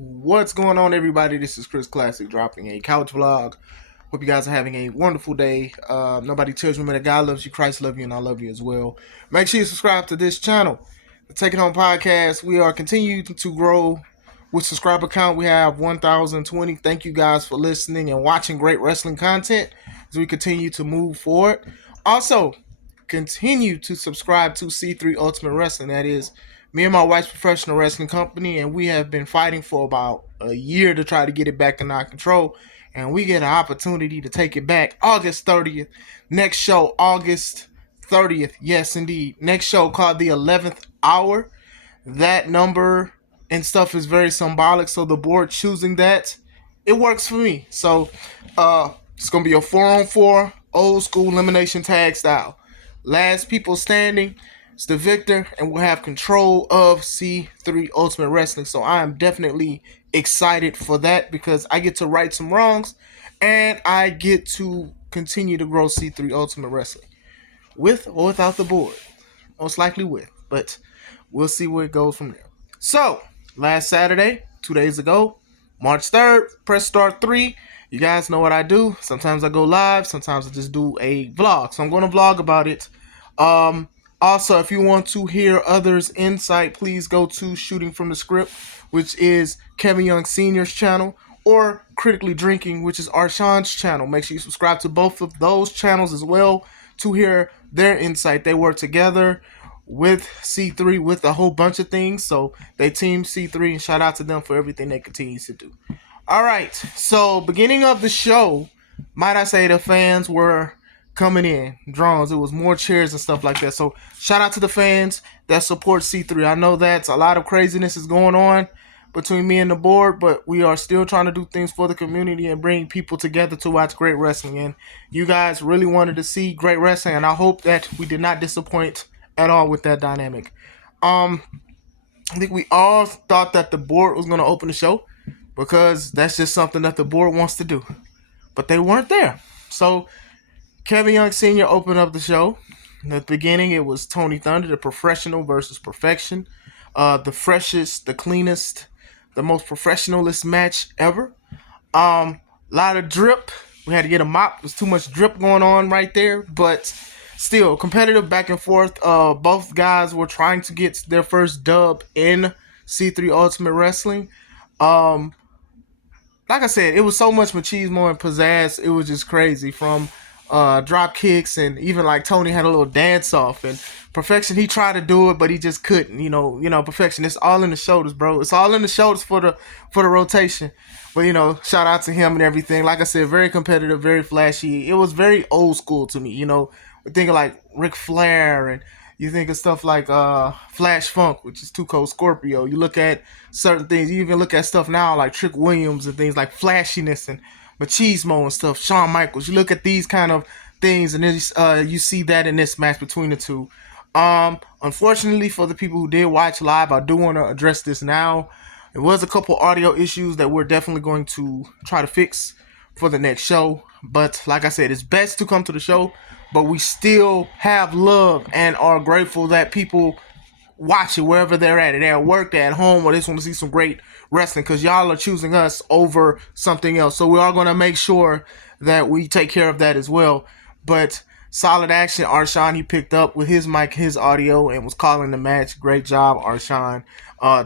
What's going on, everybody? This is Chris Classic dropping a couch vlog. Hope you guys are having a wonderful day. Nobody tells me that God loves you, Christ loves you, and I love you as well. Make sure you subscribe to this channel, the Take It Home Podcast. We are continuing to grow with subscriber count. We have 1,020. Thank you guys for listening and watching great wrestling content as we continue to move forward. Also, continue to subscribe to C3 Ultimate Wrestling. That is me and my wife's professional wrestling company, and we have been fighting for about a year to try to get it back in our control. And we get an opportunity to take it back August 30th. Next show, August 30th. Yes, indeed. Next show called the 11th Hour. That number and stuff is very symbolic. So the board choosing that, it works for me. So it's going to be a 4-on-4 old school elimination tag style. Last people standing is the victor, and we'll have control of C3 Ultimate Wrestling. So I am definitely excited for that because I get to right some wrongs and I get to continue to grow C3 Ultimate Wrestling with or without the board. Most likely with, but we'll see where it goes from there. So last Saturday, 2 days ago, March 3rd, Press Start 3. You guys know what I do. Sometimes I go live. Sometimes I just do a vlog. So I'm going to vlog about it. Also, if you want to hear others' insight, please go to Shooting from the Script, which is Kevin Young Sr.'s channel, or Critically Drinking, which is Arshawn's channel. Make sure you subscribe to both of those channels as well to hear their insight. They work together with C3 with a whole bunch of things. So they team C3, and shout out to them for everything they continue to do. All right, so beginning of the show, might I say the fans were coming in, drones. It was more cheers and stuff like that. So shout out to the fans that support C3. I know that a lot of craziness is going on between me and the board, but we are still trying to do things for the community and bring people together to watch great wrestling. And you guys really wanted to see great wrestling, and I hope that we did not disappoint at all with that dynamic. I think we all thought that the board was going to open the show because that's just something that the board wants to do. But they weren't there. So Kevin Young Sr. opened up the show. In the beginning, it was Tony Thunder, the professional versus perfection. The freshest, the cleanest, the most professionalist match ever. Lot of drip. We had to get a mop. There's too much drip going on right there. But still, competitive back and forth. Both guys were trying to get their first dub in C3 Ultimate Wrestling. Like I said, it was so much machismo and pizzazz. It was just crazy. From drop kicks, and even like Tony had a little dance off, and Perfection, he tried to do it but he just couldn't. Perfection, it's all in the shoulders, bro. It's all in the shoulders for the rotation. But shout out to him and everything. Like I said, very competitive, very flashy. It was very old school to me. We think of like Ric Flair, and you think of stuff like Flash Funk, which is Too Cold Scorpio. You look at certain things. You even look at stuff now like Trick Williams and things like flashiness and machismo and stuff. Shawn Michaels. You look at these kind of things, and then you see that in this match between the two. Unfortunately for the people who did watch live, I do want to address this now. There was a couple audio issues that we're definitely going to try to fix for the next show. But like I said, it's best to come to the show. But we still have love and are grateful that people watch it wherever they're at. They're at work, they're at home, or they just want to see some great wrestling, because y'all are choosing us over something else. So we are going to make sure that we take care of that as well. But solid action. Arshawn, he picked up with his mic, his audio, and was calling the match. Great job, Arshawn.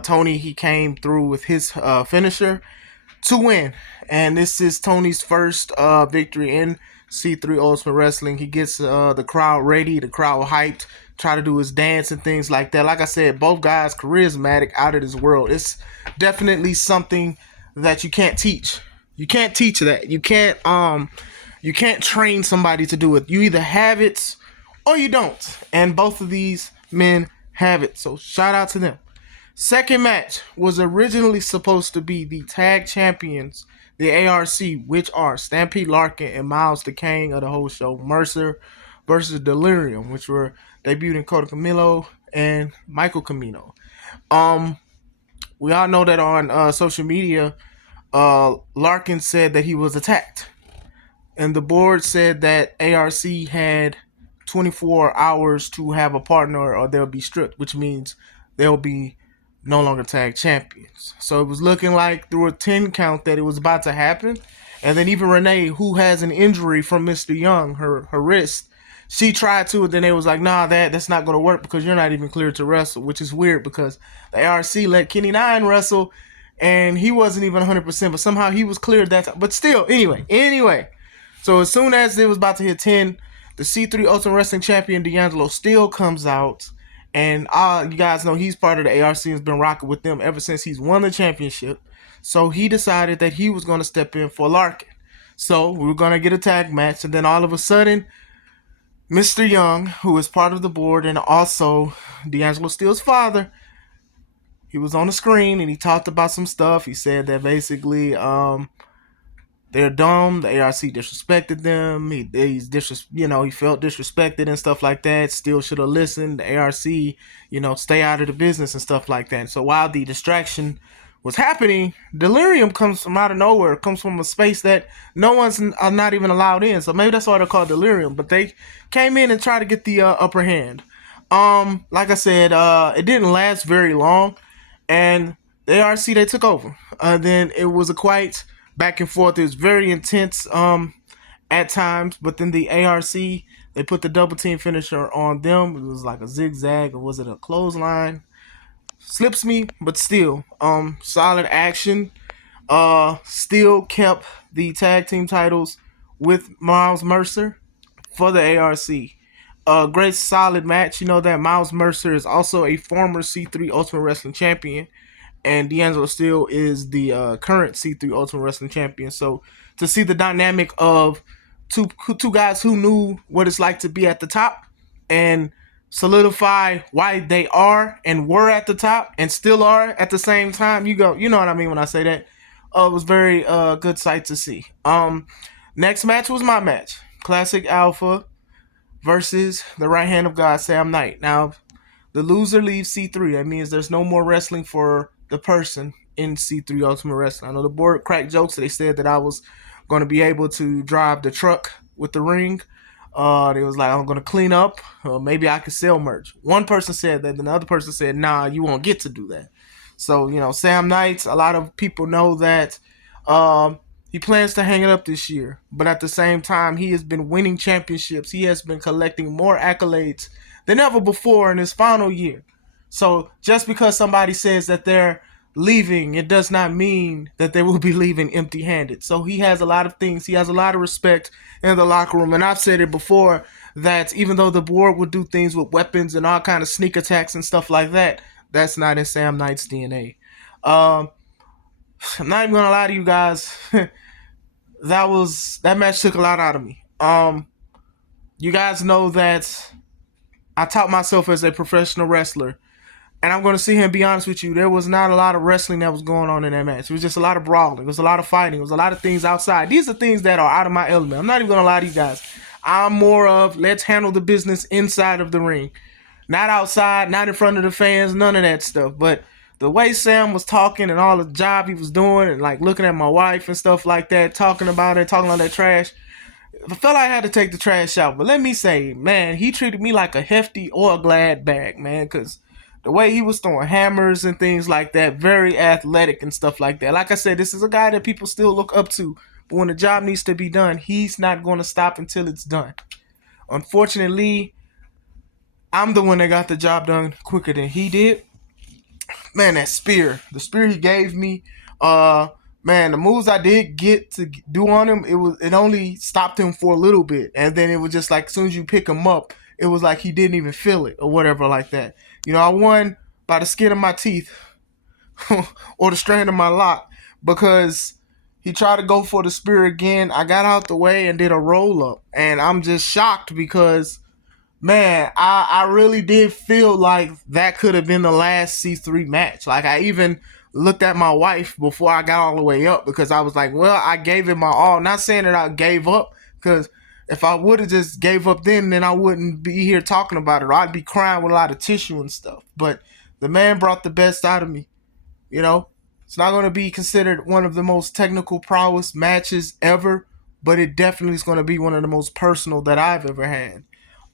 Tony, he came through with his finisher to win. And this is Tony's first victory in C3 Ultimate Wrestling. He gets the crowd ready, the crowd hyped, try to do his dance and things like that. Like I said, both guys charismatic, out of this world. It's definitely something that you can't teach. You can't teach that. You can't train somebody to do it. You either have it or you don't. And both of these men have it. So shout out to them. Second match was originally supposed to be the tag champions, the ARC, which are Stampede Larkin and Miles the King of the whole show. Mercer versus Delirium, which were debuting Cota Camilo and Michael Camino. We all know that on social media, Larkin said that he was attacked. And the board said that ARC had 24 hours to have a partner or they'll be stripped, which means they'll be no longer tag champions. So it was looking like through a 10 count that it was about to happen. And then even Renee, who has an injury from Mr. Young, her wrist, she tried to, and then they was like, nah, that's not going to work because you're not even cleared to wrestle, which is weird because the ARC let Kenny Nine wrestle, and he wasn't even 100%, but somehow he was cleared that time. But still, anyway. So as soon as it was about to hit 10, the C3 Ultimate Wrestling Champion, D'Angelo Steele, comes out. And you guys know he's part of the ARC and has been rocking with them ever since he's won the championship. So he decided that he was going to step in for Larkin. So we were going to get a tag match. And then all of a sudden, Mr. Young, who is part of the board and also D'Angelo Steele's father, he was on the screen and he talked about some stuff. He said that basically they're dumb. The ARC disrespected them. He felt disrespected and stuff like that. Still should have listened. The ARC, stay out of the business and stuff like that. So while the distraction was happening, Delirium comes from out of nowhere. Comes from a space that no one's not even allowed in. So maybe that's why they're called Delirium. But they came in and tried to get the upper hand. Like I said, it didn't last very long, and the ARC, they took over. Then it was a quite back and forth. It was very intense at times, but then the ARC, they put the double team finisher on them. It was like a zigzag, or was it a clothesline? Slips me, but still, solid action. Still kept the tag team titles with Miles Mercer for the ARC. Great solid match. You know that Miles Mercer is also a former C3 Ultimate Wrestling Champion, and D'Angelo Steele is the current C3 Ultimate Wrestling Champion. So to see the dynamic of two guys who knew what it's like to be at the top and solidify why they are and were at the top and still are at the same time, you know what I mean when I say that. It was very good sight to see. Next match was my match. Classic Alpha versus the right hand of God, Sam Knight. Now, the loser leaves C3. That means there's no more wrestling for the person in C3 Ultimate Wrestling. I know the board cracked jokes. They said that I was going to be able to drive the truck with the ring. They was like, I'm going to clean up. Maybe I could sell merch. One person said that. Then the other person said, nah, you won't get to do that. So, Sam Knight, a lot of people know that he plans to hang it up this year. But at the same time, he has been winning championships. He has been collecting more accolades than ever before in his final year. So just because somebody says that they're leaving, it does not mean that they will be leaving empty-handed. So he has a lot of things. He has a lot of respect in the locker room. And I've said it before that even though the board would do things with weapons and all kind of sneak attacks and stuff like that, that's not in Sam Knight's DNA. I'm not even going to lie to you guys. that match took a lot out of me. You guys know that I taught myself as a professional wrestler. And I'm going to sit here and be honest with you. There was not a lot of wrestling that was going on in that match. It was just a lot of brawling. It was a lot of fighting. It was a lot of things outside. These are things that are out of my element. I'm not even going to lie to you guys. I'm more of let's handle the business inside of the ring. Not outside, not in front of the fans, none of that stuff. But the way Sam was talking and all the job he was doing and like looking at my wife and stuff like that, talking about it, talking all that trash, I felt like I had to take the trash out. But let me say, man, he treated me like a hefty or a glad bag, man, because the way he was throwing hammers and things like that, very athletic and stuff like that. Like I said, this is a guy that people still look up to. But when the job needs to be done, he's not going to stop until it's done. Unfortunately, I'm the one that got the job done quicker than he did. Man, the spear he gave me, man, the moves I did get to do on him, it only stopped him for a little bit. And then it was just like, as soon as you pick him up, it was like he didn't even feel it or whatever like that. I won by the skin of my teeth or the strand of my lock because he tried to go for the spear again. I got out the way and did a roll up. And I'm just shocked because, man, I really did feel like that could have been the last C3 match. Like, I even looked at my wife before I got all the way up because I was like, well, I gave it my all. Not saying that I gave up, because if I would have just gave up then I wouldn't be here talking about it. Or I'd be crying with a lot of tissue and stuff. But the man brought the best out of me. It's not going to be considered one of the most technical prowess matches ever, but it definitely is going to be one of the most personal that I've ever had.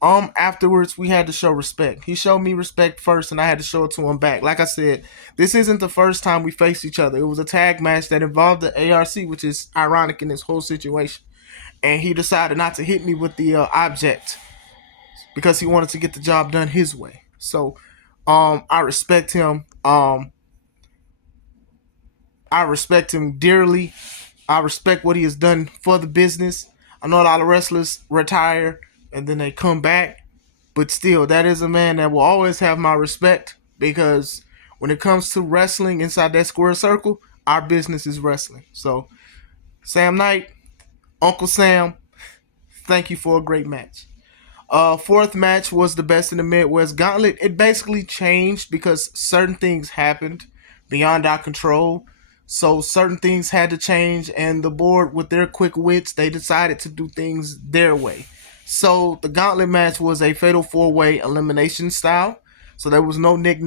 Afterwards, we had to show respect. He showed me respect first, and I had to show it to him back. Like I said, this isn't the first time we faced each other. It was a tag match that involved the ARC, which is ironic in this whole situation. And he decided not to hit me with the object because he wanted to get the job done his way. So, I respect him. I respect him dearly. I respect what he has done for the business. I know a lot of wrestlers retire and then they come back, but still, that is a man that will always have my respect, because when it comes to wrestling inside that square circle, our business is wrestling. So, Sam Knight, Uncle Sam, thank you for a great match. Fourth match was the Best in the Midwest Gauntlet. It basically changed because certain things happened beyond our control. So certain things had to change, and the board, with their quick wits, they decided to do things their way. So the Gauntlet match was a fatal four-way elimination style. So there was no Nick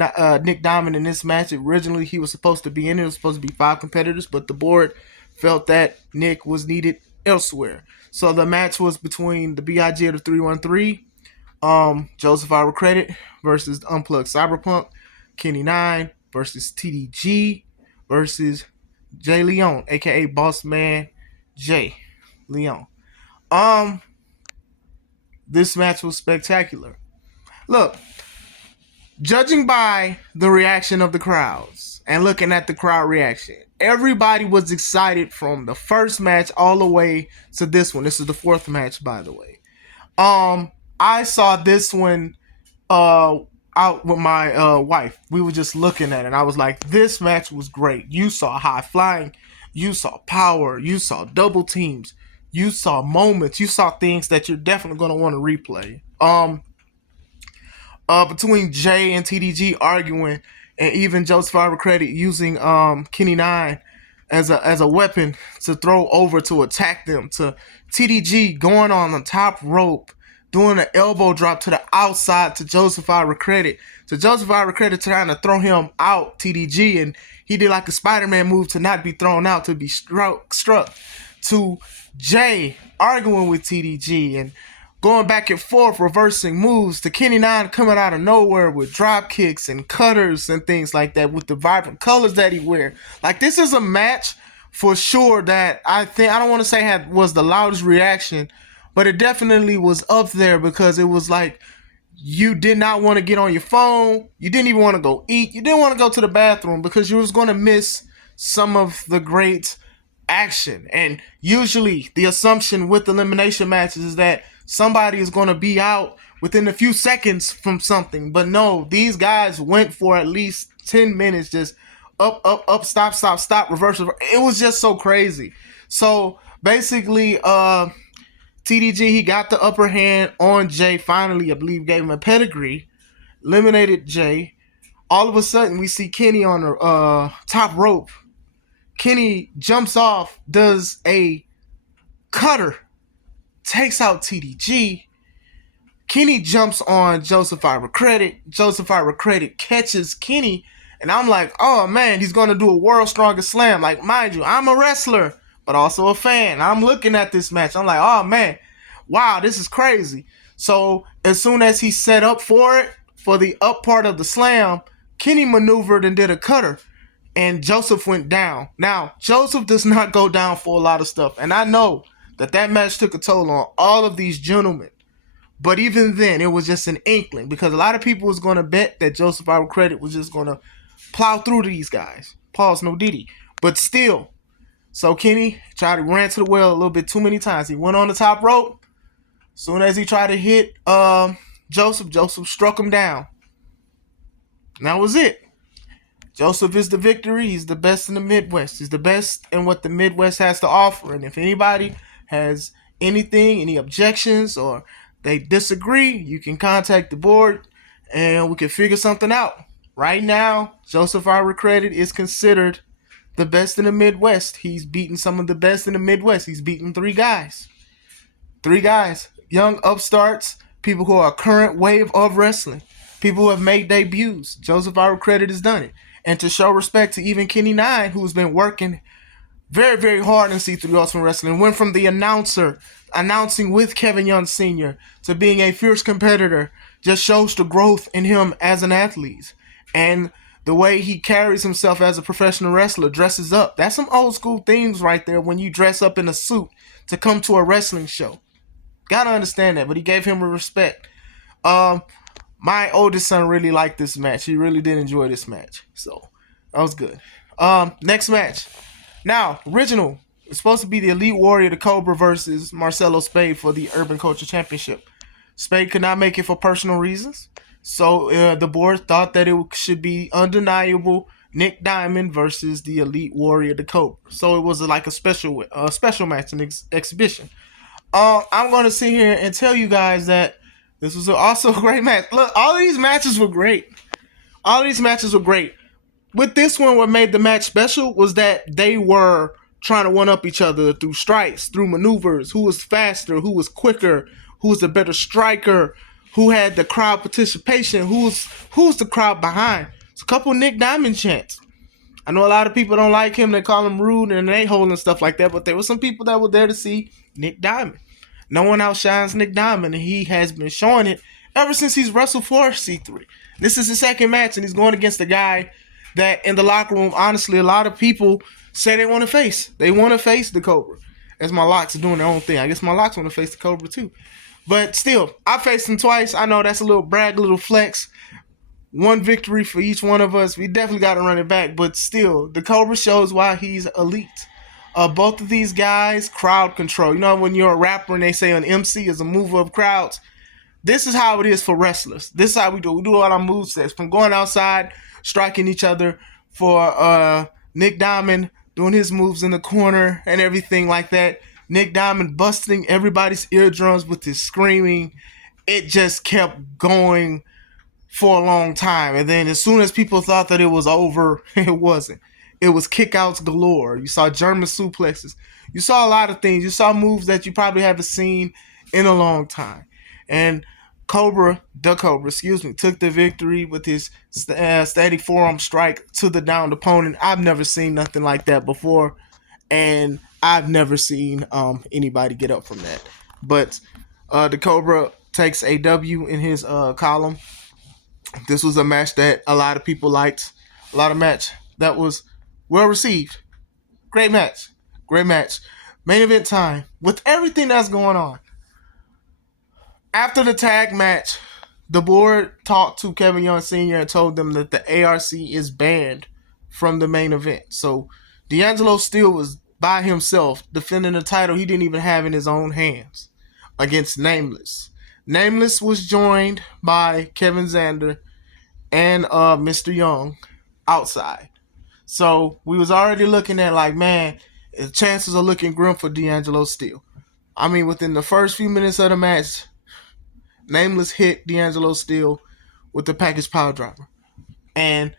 Diamond in this match. Originally, he was supposed to be in it. It was supposed to be 5 competitors, but the board felt that Nick was needed elsewhere. So the match was between the BIG of the 313, Joseph Ira Credit versus the Unplugged Cyberpunk, Kenny 9 versus TDG versus Jay Leon, aka Boss Man Jay Leon. This match was spectacular. Look, judging by the reaction of the crowds and looking at the crowd reaction, everybody was excited from the first match all the way to this one. This is the fourth match, by the way. I saw this one out with my wife. We were just looking at it, and I was like, this match was great. You saw high flying, you saw power, you saw double teams, you saw moments, you saw things that you're definitely going to want to replay. Between Jay and TDG arguing, and even Joseph Ira Credit using Kenny 9 as a weapon to throw over to attack them, to TDG going on the top rope, doing an elbow drop to the outside to Joseph Ira Credit, to Joseph Ira Credit trying to throw him out, TDG, and he did like a Spider-Man move to not be thrown out, to be struck, to Jay arguing with TDG and going back and forth, reversing moves, to Kenny 9 coming out of nowhere with drop kicks and cutters and things like that with the vibrant colors that he wear. Like, this is a match for sure that I don't want to say was the loudest reaction, but it definitely was up there, because it was like you did not want to get on your phone. You didn't even want to go eat. You didn't want to go to the bathroom because you was going to miss some of the great action. And usually the assumption with elimination matches is that somebody is going to be out within a few seconds from something. But no, these guys went for at least 10 minutes, just up, stop, reverse. It was just so crazy. So basically, TDG, he got the upper hand on Jay finally. I believe gave him a pedigree, eliminated Jay. All of a sudden, we see Kenny on the top rope. Kenny jumps off, does a cutter, takes out TDG. Kenny jumps on Joseph Ira Credit. Joseph Ira Credit catches Kenny, and I'm like, oh man, he's gonna do a World's Strongest Slam. Like, mind you, I'm a wrestler, but also a fan. I'm looking at this match. I'm like, oh man, wow, this is crazy. So as soon as he set up for it, for the up part of the slam, Kenny maneuvered and did a cutter, and Joseph went down. Now, Joseph does not go down for a lot of stuff, and I know that match took a toll on all of these gentlemen. But even then, it was just an inkling, because a lot of people was going to bet that Joseph Ira Credit was just going to plow through these guys. Pause, no Diddy. But still, so Kenny tried to ran to the well a little bit too many times. He went on the top rope. Soon as he tried to hit Joseph struck him down. And that was it. Joseph is the victory. He's the best in the Midwest. He's the best in what the Midwest has to offer. And if anybody has any objections, or they disagree, you can contact the board and we can figure something out. Right now, Joseph Ira Credit is considered the best in the Midwest. He's beaten some of the best in the Midwest. He's beaten 3 guys. 3 guys. Young upstarts, people who are current wave of wrestling, people who have made debuts. Joseph Ira Credit has done it. And to show respect to even Kenny 9, who's been working very, very hard in C3 Ultimate Wrestling. Went from the announcer announcing with Kevin Young Sr. to being a fierce competitor. Just shows the growth in him as an athlete. And the way he carries himself as a professional wrestler, dresses up. That's some old school things right there when you dress up in a suit to come to a wrestling show. Gotta understand that, but he gave him a respect. My oldest son really liked this match. He really did enjoy this match. So, that was good. Next match. Now, original. It's supposed to be the Elite Warrior, the Cobra, versus Marcelo Spade for the Urban Culture Championship. Spade could not make it for personal reasons. So, the board thought that it should be undeniable Nick Diamond versus the Elite Warrior, the Cobra. So, it was like a special match, an exhibition. I'm going to sit here and tell you guys that this was also a great match. Look, all of these matches were great. With this one, what made the match special was that they were trying to one-up each other through strikes, through maneuvers, who was faster, who was quicker, who was the better striker, who had the crowd participation, who's the crowd behind. It's a couple Nick Diamond chants. I know a lot of people don't like him. They call him rude and an a-hole and stuff like that, but there were some people that were there to see Nick Diamond. No one outshines Nick Diamond, and he has been showing it ever since he's wrestled for C3. This is the second match, and he's going against a guy that in the locker room, honestly, a lot of people say they want to face. They want to face the Cobra. As my locks are doing their own thing. I guess my locks want to face the Cobra too. But still, I faced him twice. I know that's a little brag, a little flex. One victory for each one of us. We definitely got to run it back. But still, the Cobra shows why he's elite. Both of these guys, crowd control. You know when you're a rapper and they say an MC is a mover of crowds? This is how it is for wrestlers. This is how we do. We do all our movesets. From going outside, striking each other, for Nick Diamond doing his moves in the corner and everything like that. Nick Diamond busting everybody's eardrums with his screaming. It just kept going for a long time. And then as soon as people thought that it was over, it wasn't. It was kickouts galore. You saw German suplexes. You saw a lot of things. You saw moves that you probably haven't seen in a long time. And the Cobra, took the victory with his standing forearm strike to the downed opponent. I've never seen nothing like that before, and I've never seen anybody get up from that. But the Cobra takes a W in his column. This was a match that a lot of people liked. A lot of match that was well received. Great match. Main event time. With everything that's going on. After the tag match, the board talked to Kevin Young Sr. and told them that the ARC is banned from the main event. So D'Angelo Steele was by himself defending a title he didn't even have in his own hands against Nameless. Nameless was joined by Kevin Zander and Mr. Young outside. So we was already looking at like, man, the chances are looking grim for D'Angelo Steele. I mean, within the first few minutes of the match, Nameless hit D'Angelo Steele with the package power dropper. And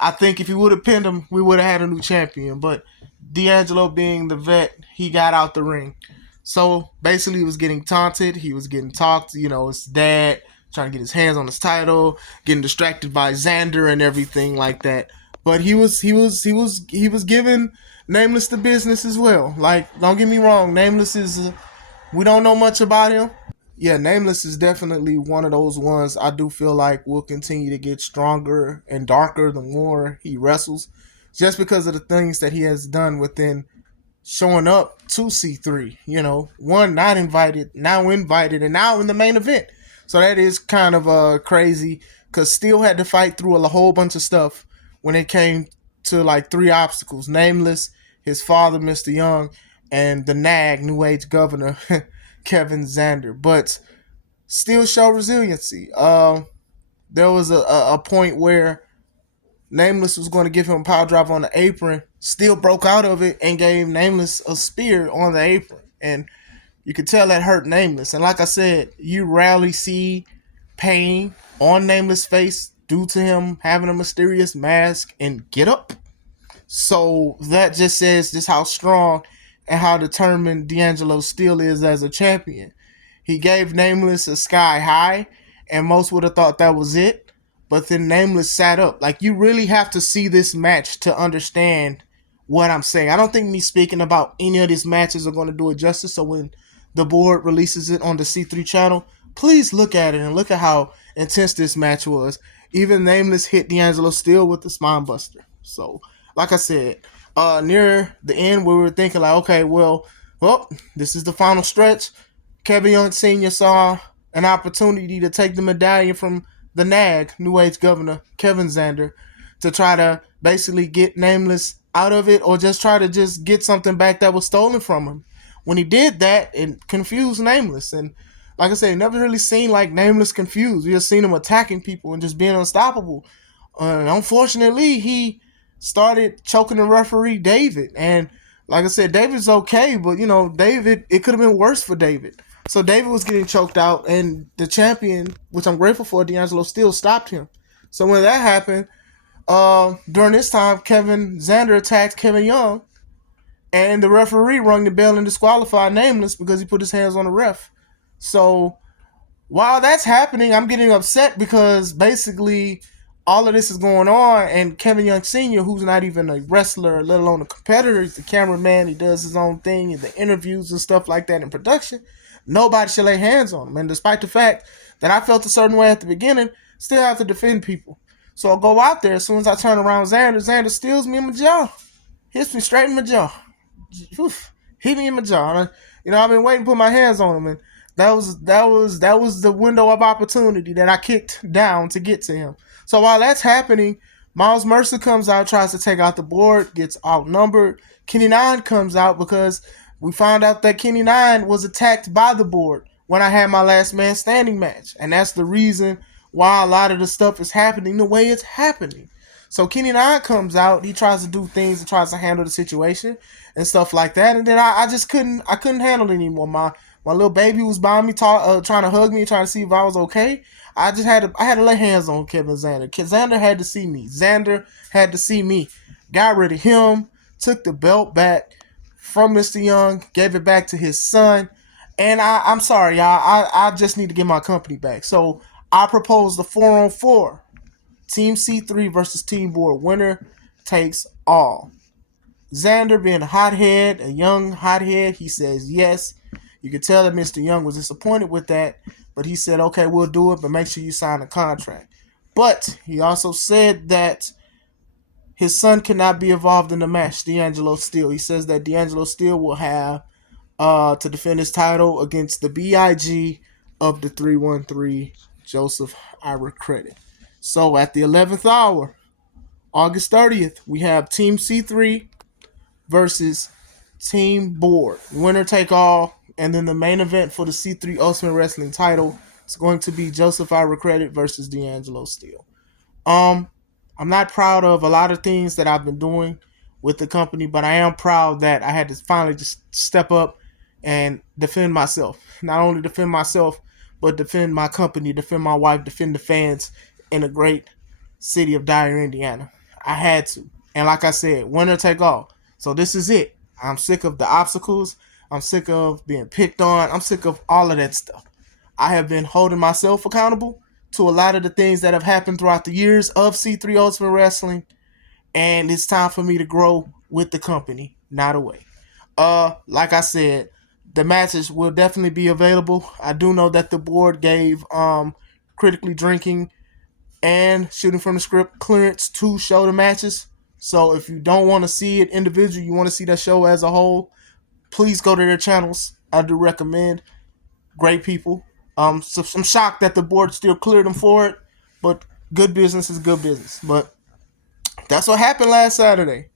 I think if he would have pinned him, we would have had a new champion. But D'Angelo, being the vet, he got out the ring. So basically he was getting taunted. He was getting talked, his dad trying to get his hands on his title, getting distracted by Xander and everything like that. But he was giving Nameless the business as well. Like, don't get me wrong, Nameless is we don't know much about him. Yeah, Nameless is definitely one of those ones I do feel like will continue to get stronger and darker the more he wrestles, just because of the things that he has done within showing up to C3. One not invited, now invited, and now in the main event. So that is kind of crazy, because Steele had to fight through a whole bunch of stuff when it came to like 3 obstacles: Nameless, his father, Mr. Young, and the NAG, New Age Governor, Kevin Zander. But still show resiliency. There was a point where Nameless was going to give him a power drop on the apron, still broke out of it and gave Nameless a spear on the apron. And you could tell that hurt Nameless. And like I said, you rarely see pain on Nameless' face due to him having a mysterious mask and get up. So that just says just how strong and how determined D'Angelo Steele is as a champion. He gave Nameless a sky high, and most would have thought that was it. But then Nameless sat up. Like, you really have to see this match to understand what I'm saying. I don't think me speaking about any of these matches are going to do it justice. So when the board releases it on the C3 channel, please look at it and look at how intense this match was. Even Nameless hit D'Angelo Steele with the spine buster. So, like I said, near the end, we were thinking like, okay, well, this is the final stretch. Kevin Young Sr. saw an opportunity to take the medallion from the NAG, New Age Governor Kevin Zander, to try to basically get Nameless out of it or just try to just get something back that was stolen from him. When he did that, it confused Nameless. And like I said, never really seen like Nameless confused. We just seen him attacking people and just being unstoppable. And unfortunately, he started choking the referee, David. And like I said, David's okay, but David, it could have been worse for David. So David was getting choked out, and the champion, which I'm grateful for, D'Angelo Steele, stopped him. So when that happened, during this time, Kevin Zander attacked Kevin Young, and the referee rung the bell and disqualified Nameless because he put his hands on the ref. So while that's happening, I'm getting upset because basically all of this is going on, and Kevin Young Sr., who's not even a wrestler, let alone a competitor, he's the cameraman, he does his own thing in the interviews and stuff like that in production, nobody should lay hands on him. And despite the fact that I felt a certain way at the beginning, still have to defend people. So I'll go out there. As soon as I turn around, Zander steals me in my jaw. Hits me straight in my jaw. Oof, hit me in my jaw. I've been waiting to put my hands on him, and that was the window of opportunity that I kicked down to get to him. So while that's happening, Miles Mercer comes out, tries to take out the board, gets outnumbered. Kenny Nine comes out because we found out that Kenny Nine was attacked by the board when I had my last man standing match. And that's the reason why a lot of the stuff is happening the way it's happening. So Kenny Nine comes out, he tries to do things and tries to handle the situation and stuff like that. And then I just couldn't handle it anymore. My little baby was by me, trying to hug me, trying to see if I was okay. I had to lay hands on Kevin Zander. Zander had to see me. Zander had to see me. Got rid of him, took the belt back from Mr. Young, gave it back to his son. And I'm sorry, y'all. I just need to get my company back. So I propose the 4-on-4. Team C3 versus Team Board. Winner takes all. Zander being a hothead, a young hothead, he says yes. You can tell that Mr. Young was disappointed with that, but he said, okay, we'll do it, but make sure you sign a contract. But he also said that his son cannot be involved in the match, D'Angelo Steele. He says that D'Angelo Steele will have to defend his title against the BIG of the 313, Joseph Ira Credit. So at the 11th hour, August 30th, we have Team C3 versus Team Board. Winner take all. And then the main event for the C3 Ultimate Wrestling title is going to be Joseph Ira Credit versus D'Angelo Steele. I'm not proud of a lot of things that I've been doing with the company, but I am proud that I had to finally just step up and defend myself. Not only defend myself, but defend my company, defend my wife, defend the fans in a great city of Dyer, Indiana. I had to. And like I said, winner take all. So this is it. I'm sick of the obstacles. I'm sick of being picked on. I'm sick of all of that stuff. I have been holding myself accountable to a lot of the things that have happened throughout the years of C3 Ultimate Wrestling. And it's time for me to grow with the company, not away. Like I said, the matches will definitely be available. I do know that the board gave Critically Drinking and Shooting from the Script clearance to show the matches. So if you don't want to see it individually, you want to see that show as a whole, please go to their channels. I do recommend. Great people. So I'm shocked that the board still cleared them for it, but good business is good business. But that's what happened last Saturday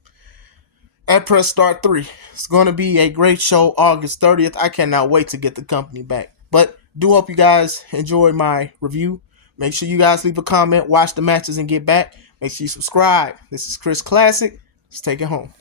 at Press Start 3. It's going to be a great show August 30th. I cannot wait to get the company back. But do hope you guys enjoy my review. Make sure you guys leave a comment, watch the matches, and get back. Make sure you subscribe. This is Chris Classic. Let's take it home.